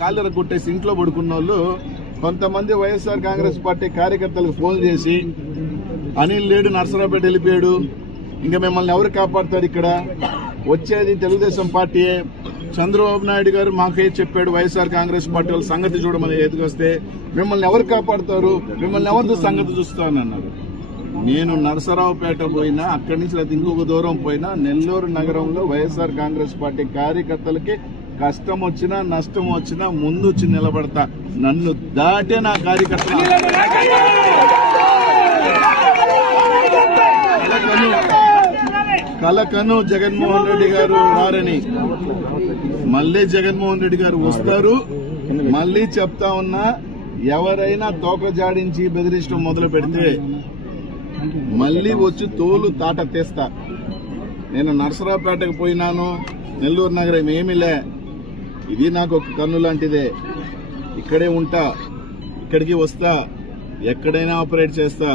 కాళ్ళర కొట్టేసి ఇంట్లో పడుకున్న వాళ్ళు కొంతమంది వైఎస్ఆర్ కాంగ్రెస్ పార్టీ కార్యకర్తలకు ఫోన్ చేసి అనిల్ లేడు నర్సరావుపేట వెళ్ళిపోయాడు, ఇంకా మిమ్మల్ని ఎవరు కాపాడతారు, ఇక్కడ వచ్చేది తెలుగుదేశం పార్టీయే, చంద్రబాబు నాయుడు గారు మాకే చెప్పాడు వైఎస్ఆర్ కాంగ్రెస్ పార్టీ వాళ్ళ సంగతి చూడమని ఎదుకొస్తే మిమ్మల్ని ఎవరు కాపాడతారు, మిమ్మల్ని ఎవరితో సంగతి చూస్తామని అన్నారు. నేను నరసరావుపేట పోయినా, అక్కడి నుంచి లేదా ఇంకొక దూరం పోయినా, నెల్లూరు నగరంలో వైఎస్ఆర్ కాంగ్రెస్ పార్టీ కార్యకర్తలకి కష్టం వచ్చినా నష్టం వచ్చినా ముందు వచ్చి నిలబడతా. నన్ను దాటే నా కార్యకర్తలు కలకను జగన్మోహన్ రెడ్డి గారు రారని, మళ్లీ జగన్మోహన్ రెడ్డి గారు వస్తారు. మళ్లీ చెప్తా ఉన్నా, ఎవరైనా తోక జాడించి బెదిరించడం మొదలు పెడితే మళ్లీ వచ్చి తోలు తాట తీస్తా. నేను నరసరావుపేటకు పోయినాను, నెల్లూరు నగరం ఏమీలే, ఇది నాకు ఒక కన్ను లాంటిదే, ఇక్కడే ఉంటా, ఇక్కడికి వస్తా, ఎక్కడైనా ఆపరేట్ చేస్తా.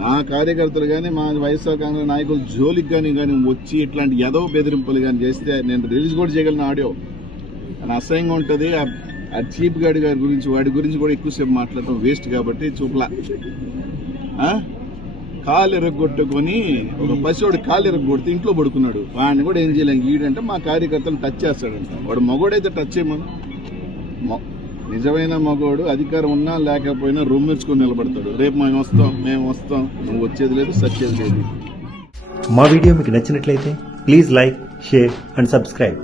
నా కార్యకర్తలు కానీ మా వైఎస్ఆర్ కాంగ్రెస్ నాయకులు జోలికి కానీ వచ్చి ఇట్లాంటి ఏదో బెదిరింపులు కానీ చేస్తే నేను రిలీజ్ కూడా చేయగలను. ఆడియో అని అసహ్యంగా ఉంటుంది. ఆ చీప్ గాడి గారి గురించి, వాడి గురించి కూడా ఎక్కువసేపు మాట్లాడటం వేస్ట్ కాబట్టి చూపలా. కాలు ఎరగొట్టుకొని ఒక పసివాడు కాలు ఎరగొడితే ఇంట్లో పడుకున్నాడు, వాడిని కూడా ఏం చేయలేం. ఈడంటే మా కార్యకర్తను టచ్ చేస్తాడంట. వాడు మగోడైతే టచ్ చేయమని, నిజమైన మగోడు అధికారం ఉన్నా లేకపోయినా రొమ్మెచ్చుకొని నిలబడతాడు. రేపు మేము వస్తాం, నువ్వు వచ్చేది లేదు, సచ్చేది లేదు. మా వీడియో మీకు నచ్చినట్లయితే please like, share and subscribe.